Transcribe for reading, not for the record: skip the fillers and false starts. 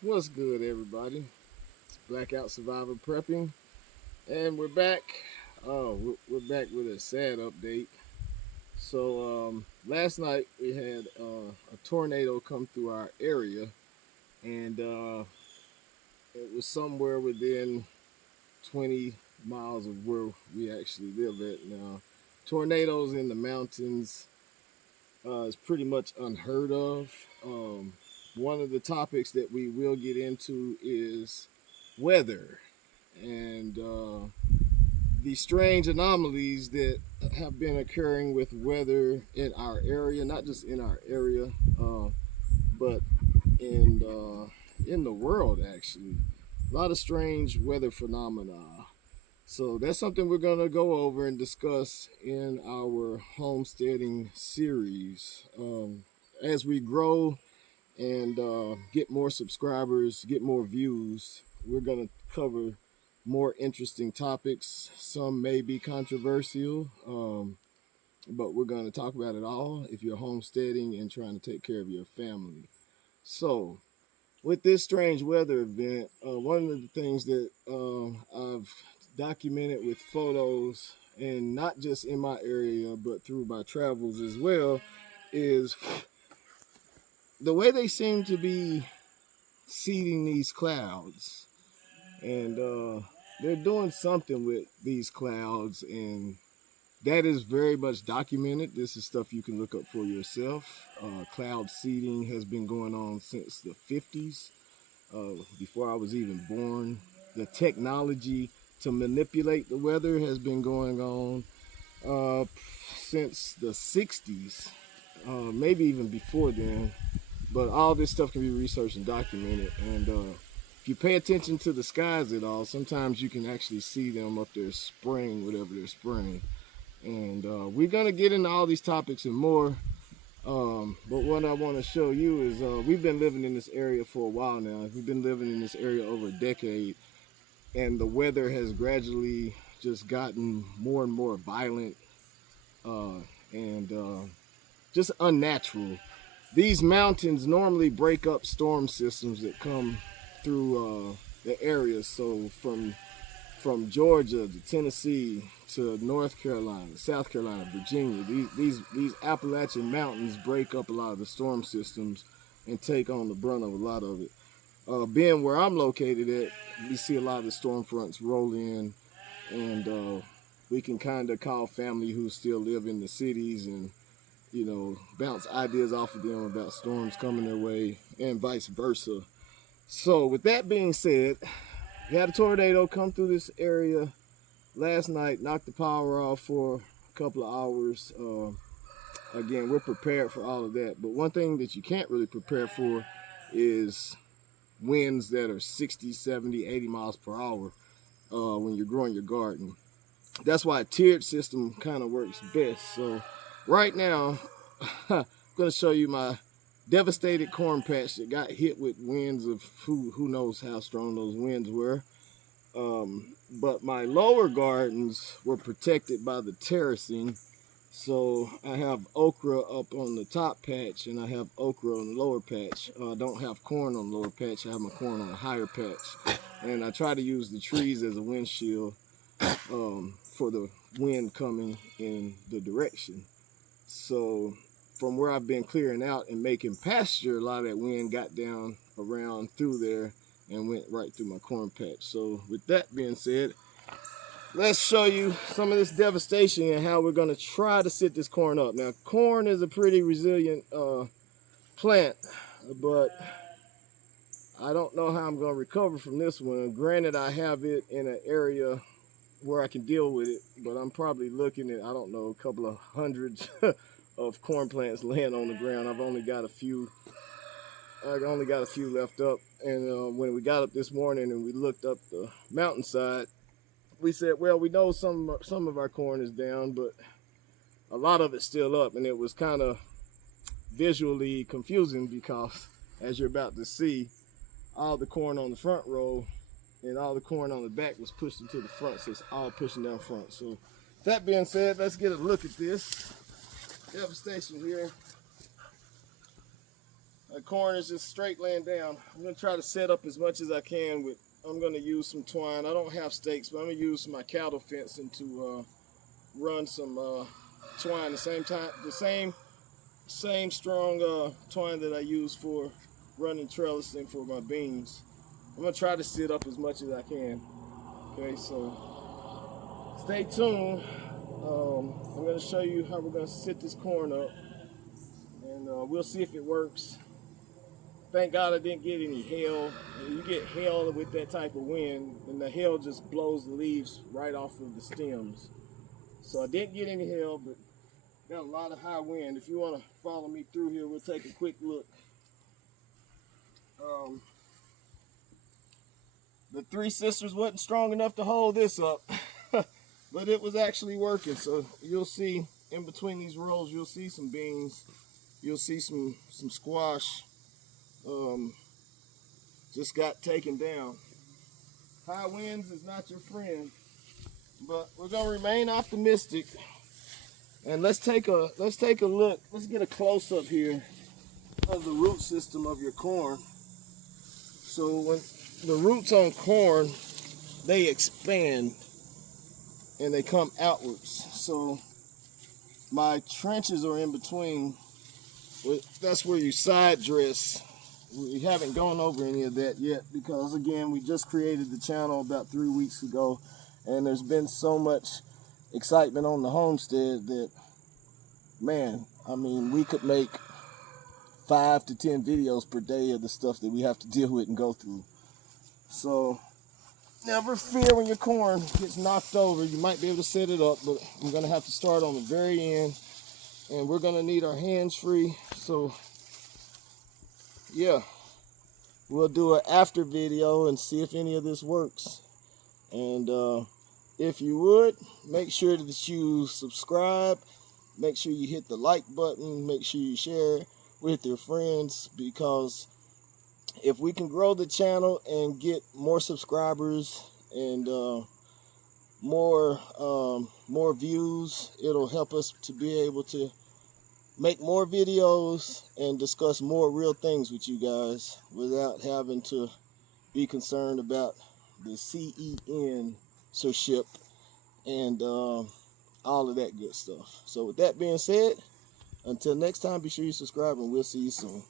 What's good, everybody? It's Blackout Survivor Prepping, and we're back. We're back with a sad update. So, last night we had a tornado come through our area, and it was somewhere within 20 miles of where we actually live at now. Tornadoes in the mountains is pretty much unheard of. One of the topics that we will get into is weather and the strange anomalies that have been occurring with weather in our area, not just in our area, but in the world actually. A lot of strange weather phenomena. So that's something we're gonna go over and discuss in our homesteading series. As we grow and get more subscribers, get more views, we're going to cover more interesting topics. Some may be controversial, but we're going to talk about it all if you're homesteading and trying to take care of your family. So, with this strange weather event, one of the things that I've documented with photos, and not just in my area, but through my travels as well, is the way they seem to be seeding these clouds, and they're doing something with these clouds, and that is very much documented. This is stuff you can look up for yourself. Cloud seeding has been going on since the 50s, before I was even born. The technology to manipulate the weather has been going on uh, since the 60s, maybe even before then. But all this stuff can be researched and documented. And if you pay attention to the skies at all, sometimes you can actually see them up there spraying whatever they're spraying. And we're going to get into all these topics and more. But what I want to show you is we've been living in this area for a while now. We've been living in this area over a decade. And the weather has gradually just gotten more and more violent uh, and just unnatural. These mountains normally break up storm systems that come through the area. So from Georgia to Tennessee to North Carolina, South Carolina, Virginia, these Appalachian mountains break up a lot of the storm systems and take on the brunt of a lot of it. Being where I'm located at, we see a lot of the storm fronts roll in, and we can kind of call family who still live in the cities and bounce ideas off of them about storms coming their way and vice versa. So, with that being said, we had a tornado come through this area last night, knocked the power off for a couple of hours. Again, we're prepared for all of that. But one thing that you can't really prepare for is winds that are 60, 70, 80 miles per hour when you're growing your garden. That's why a tiered system kind of works best. So, right now, I'm going to show you my devastated corn patch that got hit with winds of who knows how strong those winds were. But my lower gardens were protected by the terracing. So I have okra up on the top patch and I have okra on the lower patch. I don't have corn on the lower patch. I have my corn on the higher patch. And I try to use the trees as a windshield for the wind coming in the direction. So from where I've been clearing out and making pasture, a lot of that wind got down around through there and went right through my corn patch. So with that being said, let's show you some of this devastation and how we're going to try to sit this corn up. Now, corn is a pretty resilient plant, but I don't know how I'm going to recover from this one. Granted, I have it in an area where I can deal with it, but I'm probably looking at, I don't know, a couple of hundreds of corn plants laying on the ground. I only got a few left up. And when we got up this morning and we looked up the mountainside, we said, well, we know some of our corn is down, but a lot of it's still up. And it was kind of visually confusing because, as you're about to see, all the corn on the front row and all the corn on the back was pushed into the front, so it's all pushing down front. So that being said, let's get a look at this devastation here. the corn is just straight laying down. I'm gonna try to set up as much as I can with, I'm gonna use some twine. I don't have stakes, but I'm gonna use my cattle fencing to run some twine, the same strong twine that I use for running trellising for my beans. I'm gonna try to sit up as much as I can. Okay, so stay tuned. I'm gonna show you how we're gonna sit this corn up, and we'll see if it works. Thank God I didn't get any hail. You get hail with that type of wind, and the hail just blows the leaves right off of the stems. So I didn't get any hail, but got a lot of high wind. If you want to follow me through here, we'll take a quick look. The Three Sisters wasn't strong enough to hold this up, but it was actually working. So you'll see in between these rows, you'll see some beans, you'll see some squash. Just got taken down. High winds is not your friend, but we're gonna remain optimistic. And let's take a look. Let's get a close up here of the root system of your corn. So when the roots on corn, they expand and they come outwards. So my trenches are in between. That's where you side dress. We haven't gone over any of that yet because, again, we just created the channel about 3 weeks ago, and there's been so much excitement on the homestead that, man, I mean, we could make 5 to 10 videos per day of the stuff that we have to deal with and go through. So never fear when your corn gets knocked over. You might be able to set it up, but I'm going to have to start on the very end, and we're going to need our hands free. So yeah, we'll do an after video and see if any of this works. And if you would, make sure that you subscribe, make sure you hit the like button, make sure you share with your friends, because if we can grow the channel and get more subscribers and more views, it'll help us to be able to make more videos and discuss more real things with you guys without having to be concerned about the censorship and all of that good stuff. So with that being said, until next time, be sure you subscribe and we'll see you soon.